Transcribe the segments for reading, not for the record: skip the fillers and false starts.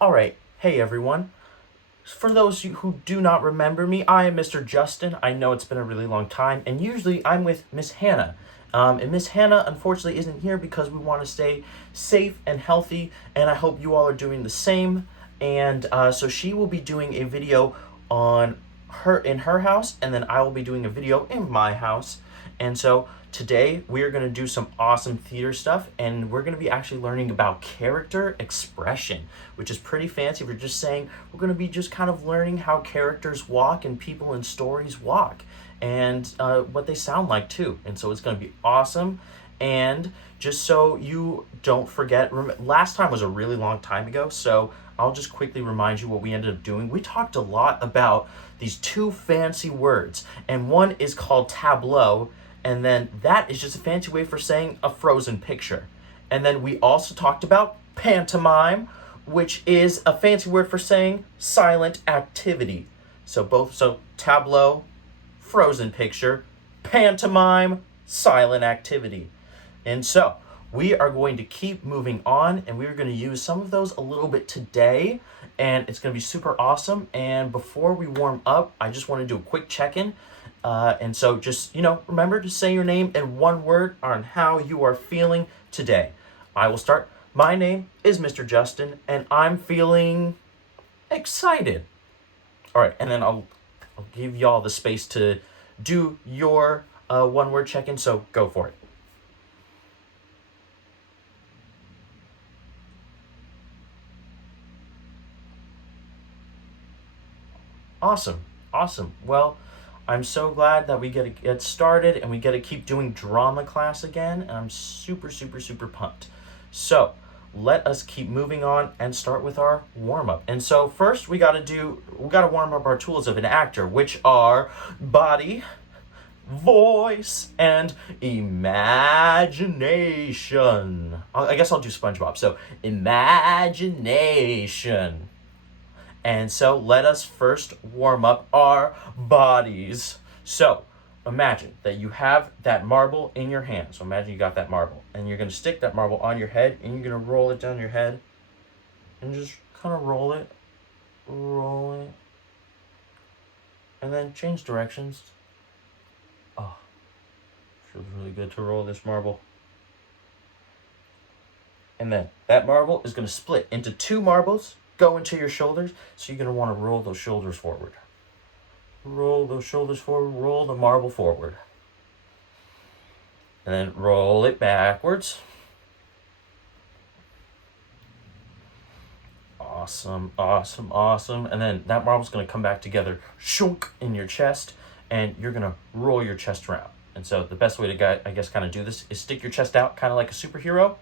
All right. Hey, everyone. For those who do not remember me, I am Mr. Justin. I know it's been a really long time, and usually I'm with Miss Hannah. And Miss Hannah, unfortunately, isn't here because we want to stay safe and healthy, and I hope you all are doing the same. And so she will be doing a video on her in her house, and then I will be doing a video in my house. And so today we are going to do some awesome theater stuff, and we're going to be actually learning about character expression, which is pretty fancy. We're just saying we're going to be just kind of learning how characters walk and people in stories walk, and what they sound like too. And so it's going to be awesome. And just so you don't forget, last time was a really long time ago, so I'll just quickly remind you what we ended up doing. We talked a lot about these two fancy words, and one is called tableau, and then that is just a fancy way for saying a frozen picture. And then we also talked about pantomime, which is a fancy word for saying silent activity. So tableau, frozen picture, pantomime, silent activity. And so we are going to keep moving on, and we're going to use some of those a little bit today, and it's going to be super awesome. And before we warm up, I just want to do a quick check-in. And so just, remember to say your name and one word on how you are feeling today. I will start. My name is Mr. Justin, and I'm feeling excited. All right, and then I'll give y'all the space to do your one-word check-in, so go for it. Awesome. Awesome. Well, I'm so glad that we get to get started and we get to keep doing drama class again. And I'm super, super, super pumped. So let us keep moving on and start with our warm up. And so first we got to warm up our tools of an actor, which are body, voice, and imagination. I guess I'll do SpongeBob. So imagination. And so let us first warm up our bodies. So imagine that you have that marble in your hand. So imagine you got that marble, and you're going to stick that marble on your head, and you're going to roll it down your head, and just kind of roll it, and then change directions. Oh, feels really good to roll this marble. And then that marble is going to split into two marbles, go into your shoulders, so you're going to want to roll those shoulders forward. Roll those shoulders forward, roll the marble forward. And then roll it backwards. Awesome, awesome, awesome. And then that marble's going to come back together, shunk, in your chest, and you're going to roll your chest around. And so the best way to, I guess, kind of do this is stick your chest out kind of like a superhero,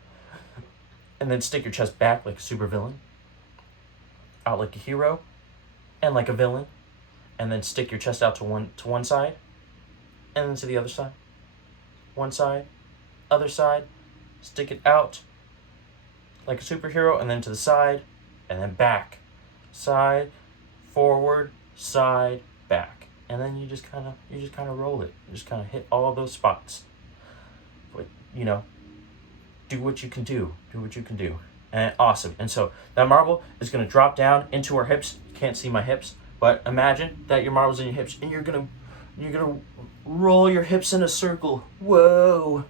and then stick your chest back like a supervillain, out like a hero, and like a villain, and then stick your chest out to one side, and then to the other side. One side, other side, stick it out like a superhero, and then to the side, and then back, side, forward, side, back, and then you just kind of roll it. You just kind of hit all of those spots. But do what you can do. Do what you can do. And awesome. And so that marble is going to drop down into our hips. You can't see my hips, but imagine that your marble's in your hips, and you're gonna roll your hips in a circle. Whoa!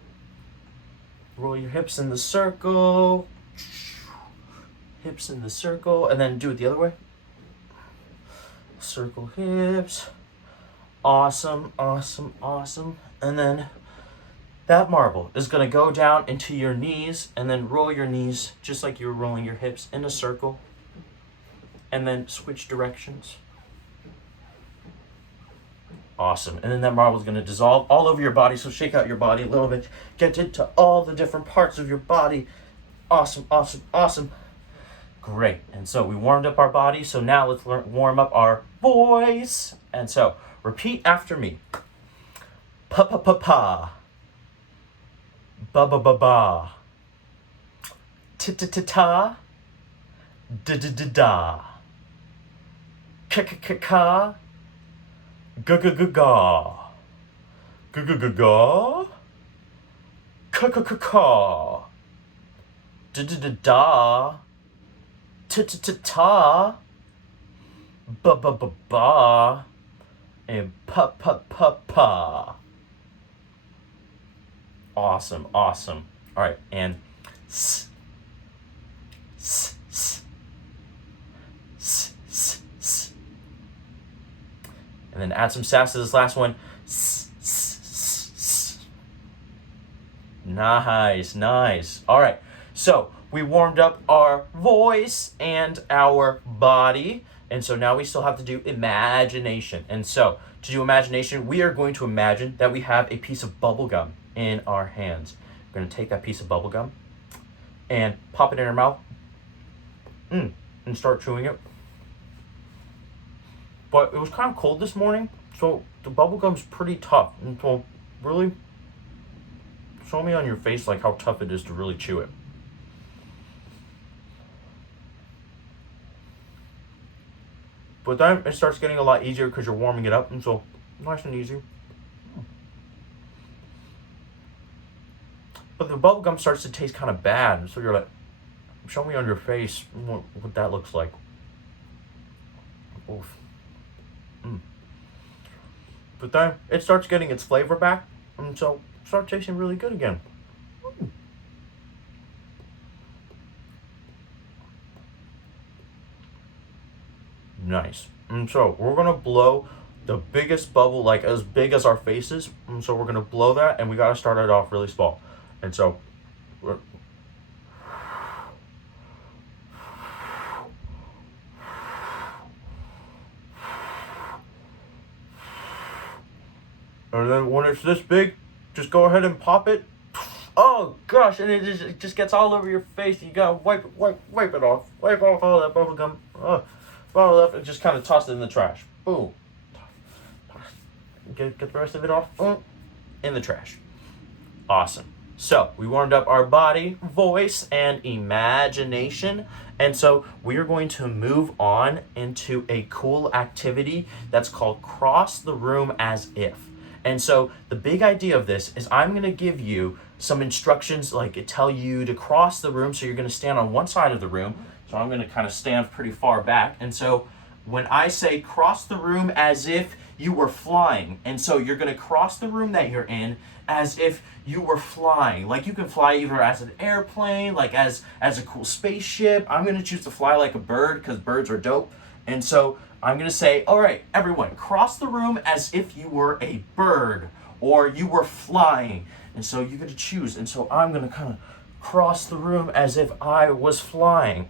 Roll your hips in the circle. Hips in the circle, and then do it the other way. Circle hips. Awesome, awesome, awesome. And then that marble is going to go down into your knees, and then roll your knees just like you were rolling your hips in a circle, and then switch directions. Awesome. And then that marble is going to dissolve all over your body, so shake out your body a little bit. Get into all the different parts of your body. Awesome, awesome, awesome. Great. And so we warmed up our body, so now let's warm up our voice. And so repeat after me. Pa-pa-pa-pa. Ba-ba-ba-ba. Ta-ta-ta-ta. Da-da-da-da. Ka-ka-ka-ka. Ga-ga-ga-ga. Ga-ga-ga-ga. Ka-ka-ka-ka. Da-da-da-da. ta, ba, and pa. Awesome. All right, and s. And then add some sass to this last one. Nice. All right, so we warmed up our voice and our body. And so now we still have to do imagination. And so to do imagination, we are going to imagine that we have a piece of bubble gum in our hands. We're going to take that piece of bubble gum and pop it in our mouth and start chewing it. But it was kind of cold this morning, so the bubble gum's pretty tough. And so really, show me on your face like how tough it is to really chew it. But then it starts getting a lot easier because you're warming it up, and so nice and easy. But the bubble gum starts to taste kind of bad, so you're like, show me on your face what that looks like. Oof. But then it starts getting its flavor back, and so it starts tasting really good again. Nice. And so we're gonna blow the biggest bubble, like as big as our faces. And so we're gonna blow that, and we gotta start it off really small. And so and then when it's this big, just go ahead and pop it. Oh gosh, and it just gets all over your face. You gotta wipe it off. Wipe off all that bubble gum. Bottle up and just kind of toss it in the trash. Boom. Get the rest of it off in the trash. Awesome. So we warmed up our body, voice, and imagination. And so we are going to move on into a cool activity that's called Cross the Room as If. And so the big idea of this is I'm going to give you some instructions, like tell you to cross the room. So you're going to stand on one side of the room. So I'm going to kind of stand pretty far back. And so when I say cross the room as if you were flying, and so you're going to cross the room that you're in as if you were flying. Like you can fly either as an airplane, like as a cool spaceship. I'm going to choose to fly like a bird because birds are dope. And so I'm going to say, all right, everyone, cross the room as if you were a bird or you were flying. And so you're going to choose. And so I'm going to kind of cross the room as if I was flying.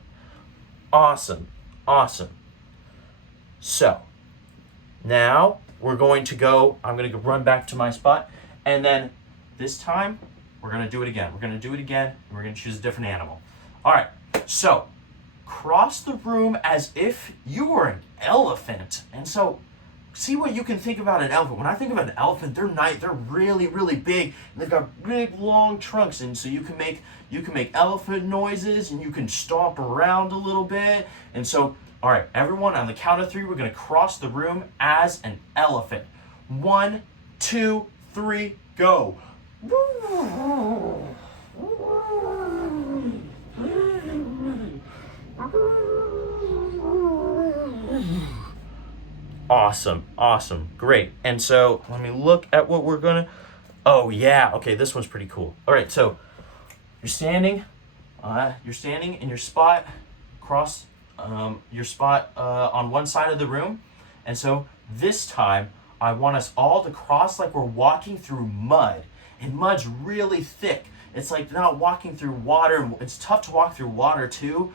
Awesome. So now we're going to go, I'm going to run back to my spot, and then this time we're going to do it again. We're going to do it again, and we're going to choose a different animal. All right, so cross the room as if you were an elephant. And so see what you can think about an elephant. When I think about an elephant, they're really, really big, and they've got big, long trunks, and so you can make elephant noises, and you can stomp around a little bit. And so, all right, everyone, on the count of 3, we're going to cross the room as an elephant. 1, 2, 3, go. Awesome, great. And so let me look at what we're gonna, oh yeah, okay, this one's pretty cool. All right, so you're standing in your spot, cross your spot on one side of the room. And so this time I want us all to cross like we're walking through mud, and mud's really thick. It's like not walking through water. It's tough to walk through water too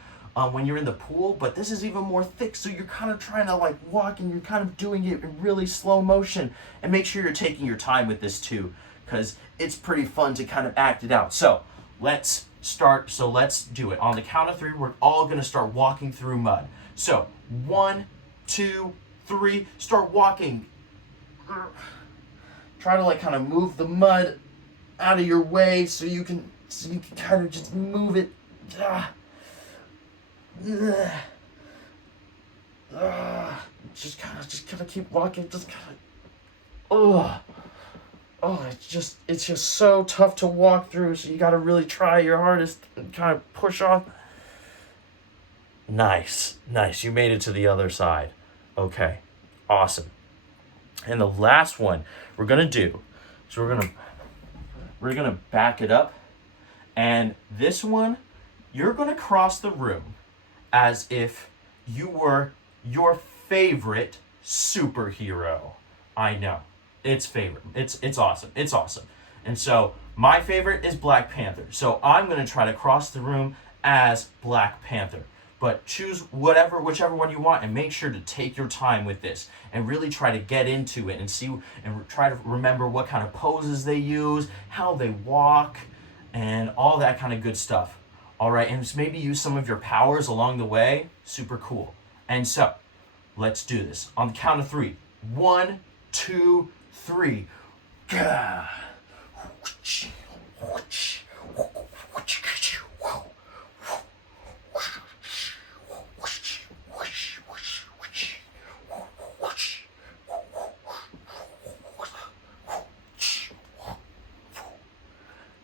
when you're in the pool, but this is even more thick, so you're kind of trying to like walk, and you're kind of doing it in really slow motion. And make sure you're taking your time with this too, because it's pretty fun to kind of act it out. So let's start. So let's do it. On the count of 3, we're all gonna start walking through mud. So 1, 2, 3, start walking. Try to like kind of move the mud out of your way so you can kind of just move it. Just kind of keep walking. Just kind of. It's just so tough to walk through. So you got to really try your hardest and kind of push off. Nice, nice. You made it to the other side. Okay, awesome. And the last one we're gonna do, so we're gonna back it up, and this one, you're gonna cross the room as if you were your favorite superhero. I know, it's favorite. It's awesome. It's awesome. And so my favorite is Black Panther. So I'm gonna try to cross the room as Black Panther. But choose whichever one you want, and make sure to take your time with this and really try to get into it and see and try to remember what kind of poses they use, how they walk, and all that kind of good stuff. All right, and just maybe use some of your powers along the way. Super cool. And so, let's do this on the count of 3. 1, 2, 3. Gah.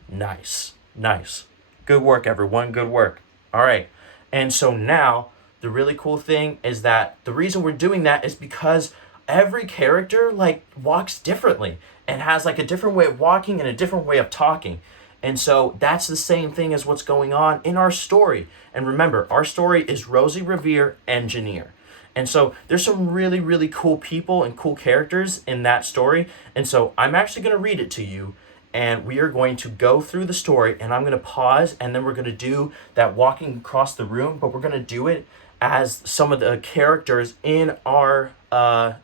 Nice, nice. Good work, everyone. Good work. All right. And so now, the really cool thing is that the reason we're doing that is because every character like walks differently and has like a different way of walking and a different way of talking. And so that's the same thing as what's going on in our story. And remember, our story is Rosie Revere, engineer. And so there's some really, really cool people and cool characters in that story. And so I'm actually going to read it to you. And we are going to go through the story, and I'm going to pause, and then we're going to do that walking across the room, but we're going to do it as some of the characters in our book.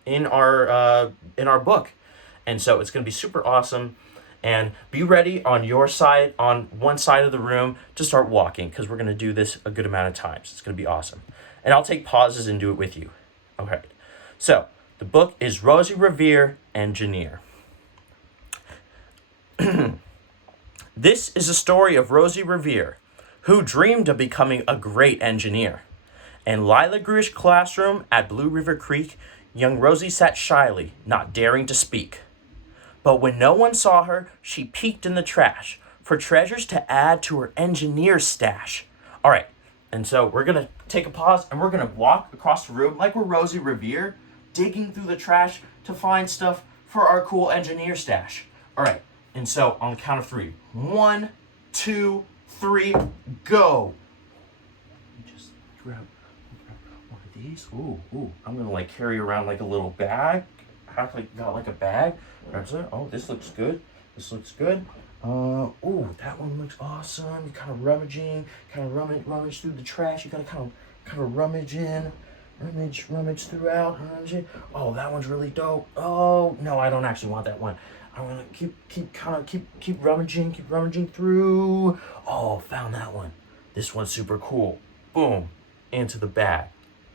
And so it's going to be super awesome. And be ready on your side, on one side of the room, to start walking, because we're going to do this a good amount of times. It's going to be awesome. And I'll take pauses and do it with you. Okay. So the book is Rosie Revere, engineer. This is a story of Rosie Revere, who dreamed of becoming a great engineer. In Lila Gruish's classroom at Blue River Creek, young Rosie sat shyly, not daring to speak. But when no one saw her, she peeked in the trash for treasures to add to her engineer stash. All right, and so we're going to take a pause, and we're going to walk across the room like we're Rosie Revere, digging through the trash to find stuff for our cool engineer stash. All right. And so on the count of 3. 1, 2, 3, go. Just grab one of these. Ooh. I'm gonna like carry around like a little bag. Act like got like a bag. Oh, this looks good. This looks good. That one looks awesome. You're kind of rummaging, rummage through the trash. You gotta kind of rummage in. Rummage throughout. Oh, that one's really dope. Oh no, I don't actually want that one. I'm gonna keep rummaging through. Oh, found that one. This one's super cool. Boom, into the bag.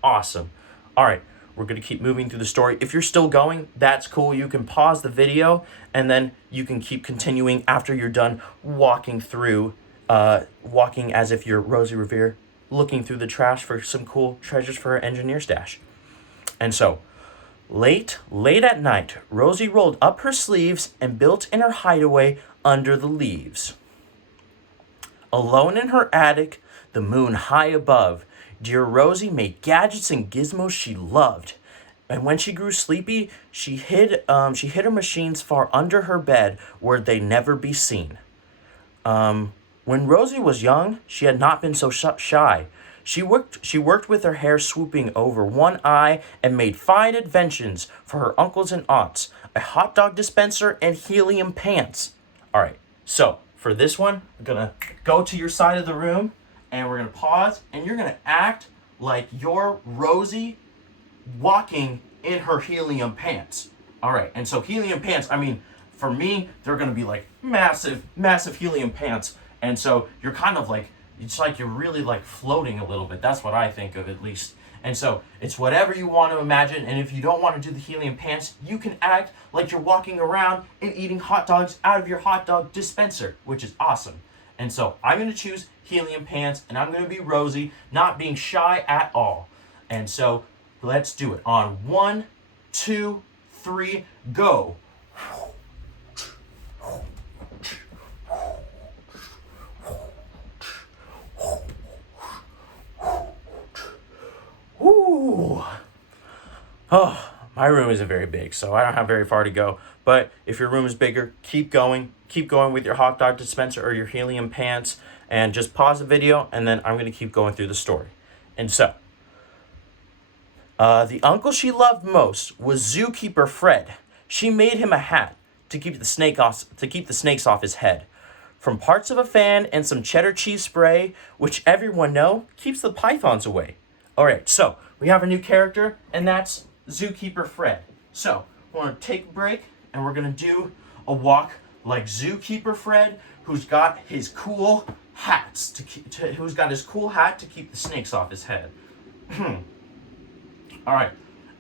Awesome. All right, we're gonna keep moving through the story. If you're still going, that's cool. You can pause the video and then you can keep continuing after you're done walking through, walking as if you're Rosie Revere, looking through the trash for some cool treasures for her engineer stash. And so, late at night, Rosie rolled up her sleeves and built in her hideaway under the leaves. Alone in her attic, the moon high above, dear Rosie made gadgets and gizmos she loved. And when she grew sleepy, she hid her machines far under her bed where they'd never be seen. When Rosie was young, she had not been so shy. She worked with her hair swooping over one eye and made fine inventions for her uncles and aunts, a hot dog dispenser and helium pants. All right, so for this one, we're gonna go to your side of the room and we're gonna pause and you're gonna act like you're Rosie walking in her helium pants. All right, and so helium pants, I mean, for me, they're gonna be like massive helium pants. And so you're kind of like, it's like you're really like floating a little bit. That's what I think of, at least. And so it's whatever you want to imagine. And if you don't want to do the helium pants, you can act like you're walking around and eating hot dogs out of your hot dog dispenser, which is awesome. And so I'm going to choose helium pants, and I'm going to be Rosie, not being shy at all. And so let's do it. On 1, 2, 3, go. Oh, my room isn't very big, so I don't have very far to go. But if your room is bigger, keep going. Keep going with your hot dog dispenser or your helium pants, and just pause the video, and then I'm going to keep going through the story. And so, the uncle she loved most was zookeeper Fred. She made him a hat to keep the snakes off his head. From parts of a fan and some cheddar cheese spray, which everyone know keeps the pythons away. All right, so we have a new character, and that's Zookeeper Fred. So we're gonna take a break, and we're gonna do a walk like Zookeeper Fred, who's got his cool who's got his cool hat to keep the snakes off his head. All right,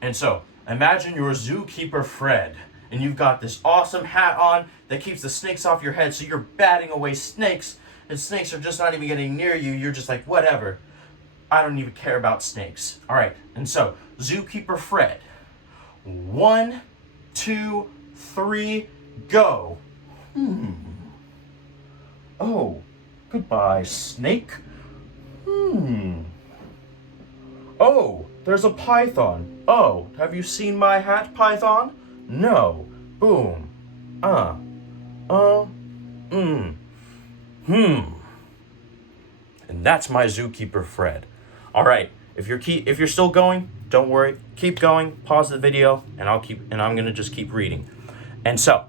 and so imagine you're Zookeeper Fred, and you've got this awesome hat on that keeps the snakes off your head, so you're batting away snakes, and snakes are just not even getting near you. You're just like, whatever. I don't even care about snakes. All right, and so Zookeeper Fred. 1, 2, 3, go. Oh, goodbye, snake. Oh, there's a python. Oh, have you seen my hat, python? No. Boom. And that's my Zookeeper Fred. All right. If you're still going, don't worry. Keep going. Pause the video, and I'm gonna just keep reading. And so,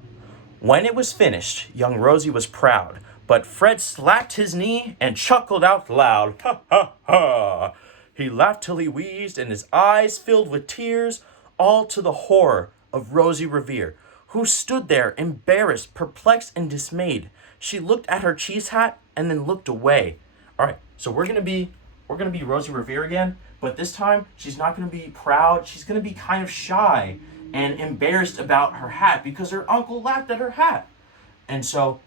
when it was finished, young Rosie was proud, but Fred slapped his knee and chuckled out loud. Ha ha ha! He laughed till he wheezed, and his eyes filled with tears, all to the horror of Rosie Revere, who stood there embarrassed, perplexed, and dismayed. She looked at her cheese hat and then looked away. All right, so we're gonna be Rosie Revere again, but this time she's not gonna be proud. She's gonna be kind of shy and embarrassed about her hat because her uncle laughed at her hat. And so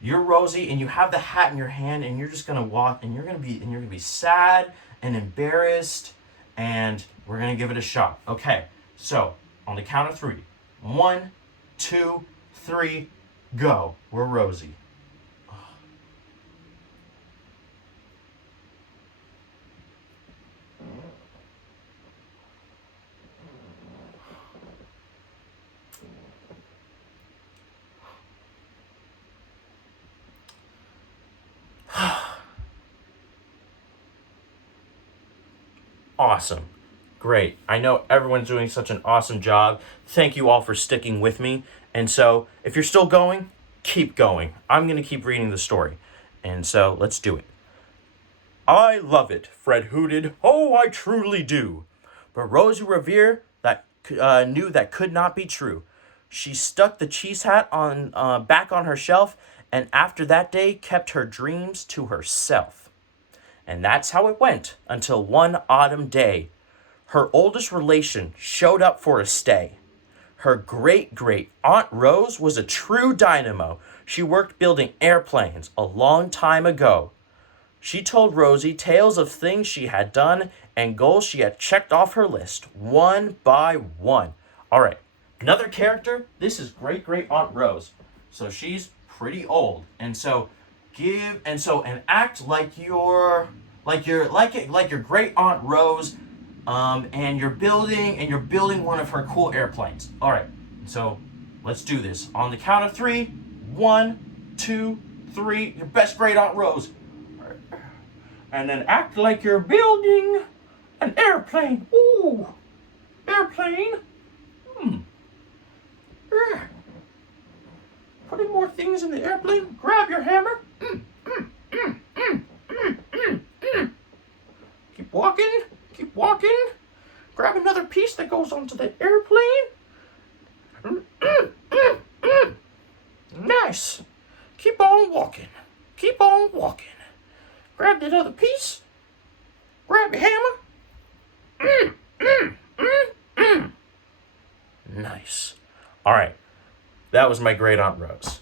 you're Rosie, and you have the hat in your hand, and you're just gonna walk, and you're gonna be sad and embarrassed, and we're gonna give it a shot. Okay, so on the count of 3, 1, 2, 3, go. We're Rosie. Awesome. Great. I know everyone's doing such an awesome job. Thank you all for sticking with me. And so, if you're still going, keep going. I'm going to keep reading the story. And so, let's do it. I love it, Fred hooted. Oh, I truly do. But Rosie Revere knew that could not be true. She stuck the cheese hat on back on her shelf, and after that day kept her dreams to herself. And that's how it went until one autumn day. Her oldest relation showed up for a stay. Her great Aunt Rose was a true dynamo. She worked building airplanes a long time ago. She told Rosie tales of things she had done and goals she had checked off her list, one by one. All right, another character. This is great Aunt Rose. So she's pretty old, and so act like your great Aunt Rose, and you're building one of her cool airplanes. All right, so let's do this on the count of 3. 1, 2, 3. Your best great Aunt Rose, and then act like you're building an airplane. Ooh, airplane. Putting more things in the airplane. Grab your hammer. Keep walking. Grab another piece that goes onto the airplane. Nice. Keep on walking. Grab that other piece. Grab your hammer. Nice. All right. That was my great Aunt Rose.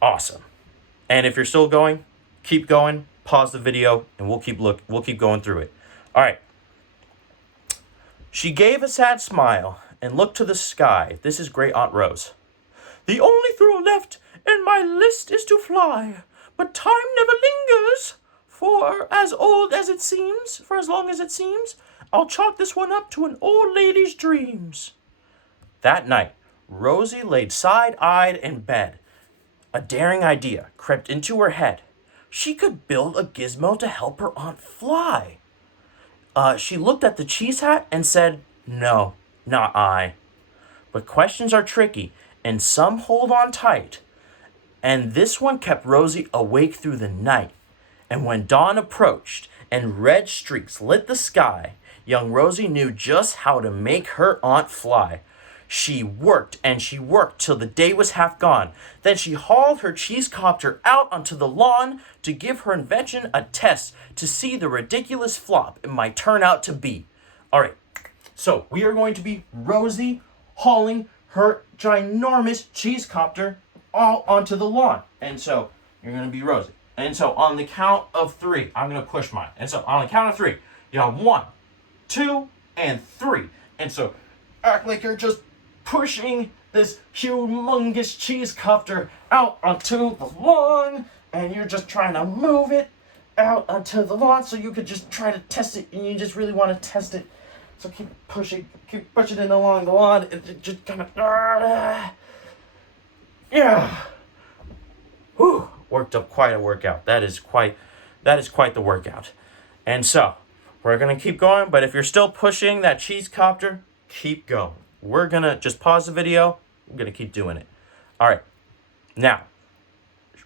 Awesome. And if you're still going, keep going. Pause the video, and we'll keep going through it. All right. She gave a sad smile and looked to the sky. This is great Aunt Rose. The only thrill left in my list is to fly, but time never lingers For as old as it seems, for as long as it seems, I'll chalk this one up to an old lady's dreams. That night, Rosie laid side-eyed in bed. A daring idea crept into her head. She could build a gizmo to help her aunt fly. She looked at the cheese hat and said, "No, not I." But questions are tricky, and some hold on tight. And this one kept Rosie awake through the night. And when dawn approached and red streaks lit the sky, young Rosie knew just how to make her aunt fly. She worked and she worked till the day was half gone. Then she hauled her cheesecopter out onto the lawn to give her invention a test to see the ridiculous flop it might turn out to be. All right, so we are going to be Rosie hauling her ginormous cheesecopter all onto the lawn. And so you're going to be Rosie. And so on the count of 3, I'm going to push mine. And so on the count of 3, you have 1, 2, and 3. And so act like you're just pushing this humongous cheesecopter out onto the lawn, and you're just trying to move it out onto the lawn so you could just try to test it, and you just really want to test it. So keep pushing it along the lawn. It just kind of, yeah. Whew, worked up quite a workout. That is quite the workout. And so we're gonna keep going, but if you're still pushing that cheesecopter, keep going. We're gonna just pause the video. We're gonna keep doing it. All right. Now,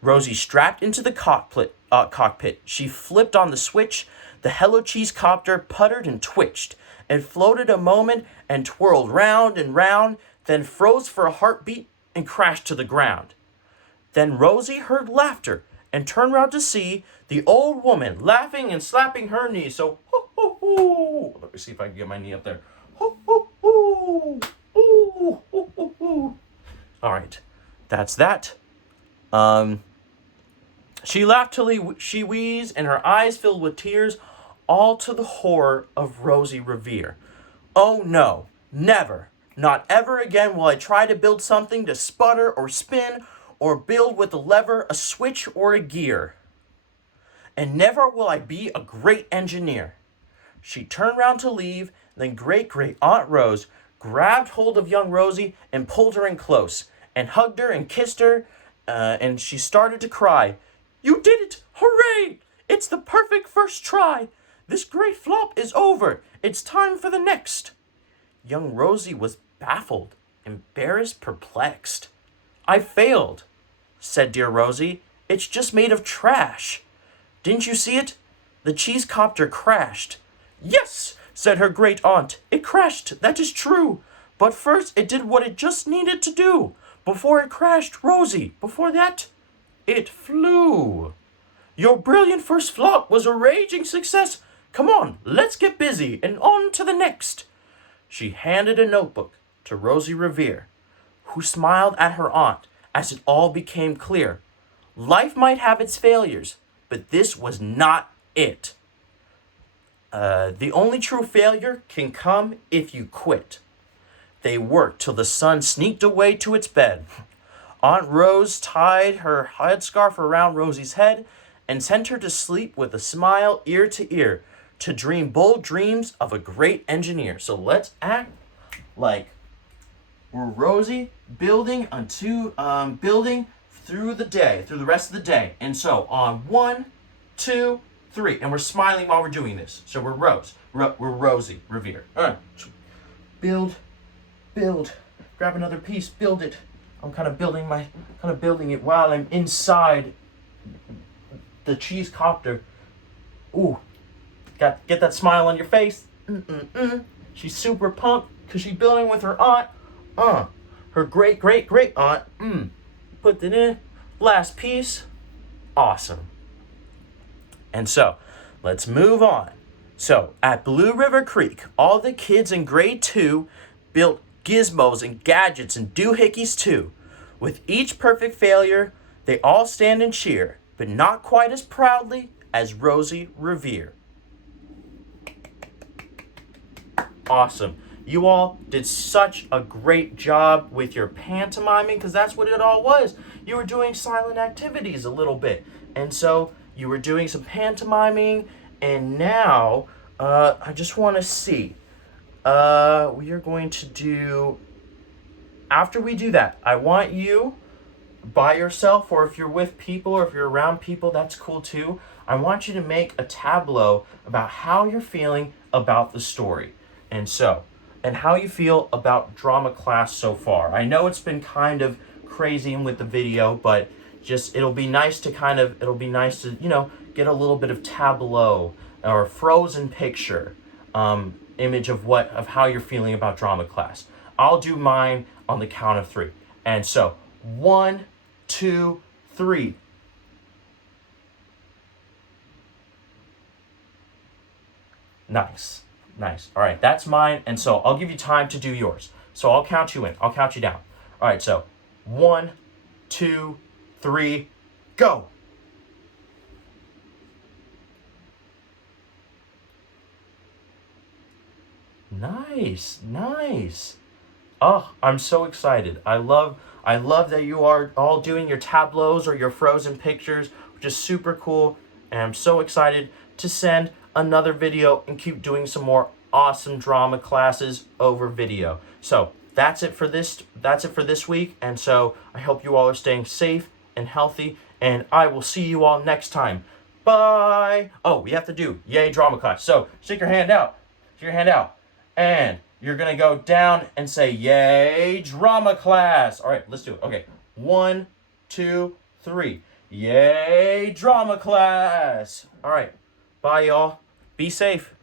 Rosie strapped into the cockpit. She flipped on the switch. The Hello Cheesecopter puttered and twitched. It floated a moment and twirled round and round, then froze for a heartbeat and crashed to the ground. Then Rosie heard laughter and turned round to see the old woman laughing and slapping her knee. So, hoo, hoo, hoo. Let me see if I can get my knee up there. Hoo, hoo, hoo. Ooh, hoo, hoo, hoo. All right, that's that. She laughed till she wheezed, and her eyes filled with tears, all to the horror of Rosie Revere. Oh no, never, not ever again will I try to build something to sputter or spin, or build with a lever, a switch, or a gear. And never will I be a great engineer. She turned round to leave, then great-great-aunt Rose grabbed hold of young Rosie and pulled her in close, and hugged her and kissed her, and she started to cry. "You did it! Hooray! It's the perfect first try! This great flop is over! It's time for the next!" Young Rosie was baffled, embarrassed, perplexed. "I failed," said dear Rosie. "It's just made of trash. Didn't you see it? The cheesecopter crashed." "Yes," said her great aunt, "it crashed, that is true. But first it did what it just needed to do. Before it crashed, Rosie, before that, it flew. Your brilliant first flop was a raging success. Come on, let's get busy and on to the next." She handed a notebook to Rosie Revere, who smiled at her aunt as it all became clear. Life might have its failures, but this was not it. The only true failure can come if you quit. They worked till the sun sneaked away to its bed. Aunt Rose tied her headscarf around Rosie's head and sent her to sleep with a smile ear to ear, to dream bold dreams of a great engineer. So let's act like we're Rosie building through the rest of the day. And so on 1, 2, 3, and we're smiling while we're doing this. So we're we're Rosie Revere. All right, build, grab another piece, build it. I'm kind of building it while I'm inside the cheesecopter. Ooh, get that smile on your face. She's super pumped because she's building with her aunt. Her great aunt. Put it in. Last piece. Awesome. And so, let's move on. So, at Blue River Creek, all the kids in grade 2 built gizmos and gadgets and doohickeys too. With each perfect failure, they all stand and cheer, but not quite as proudly as Rosie Revere. Awesome. You all did such a great job with your pantomiming, because that's what it all was. You were doing silent activities a little bit. And so you were doing some pantomiming, and now I just want to see. We are going to do. After we do that, I want you by yourself, or if you're with people, or if you're around people, that's cool too. I want you to make a tableau about how you're feeling about the story. And how you feel about drama class so far. I know it's been kind of crazy with the video, but just it'll be nice to get a little bit of tableau or frozen picture image of how you're feeling about drama class. I'll do mine on the count of 3. And so, 1, 2, 3. Nice. All right, that's mine. And so I'll give you time to do yours. So I'll count you in. I'll count you down. All right, so 1, 2, 3, go. Nice. Oh, I'm so excited. I love that you are all doing your tableaus or your frozen pictures, which is super cool. And I'm so excited to send another video and keep doing some more awesome drama classes over video. So that's it for this week. And so I hope you all are staying safe and healthy. And I will see you all next time. Bye. Oh, we have to do yay drama class. So stick your hand out. And you're going to go down and say, yay, drama class. All right, let's do it. Okay, 1, 2, 3. Yay, drama class. All right, bye, y'all. Be safe.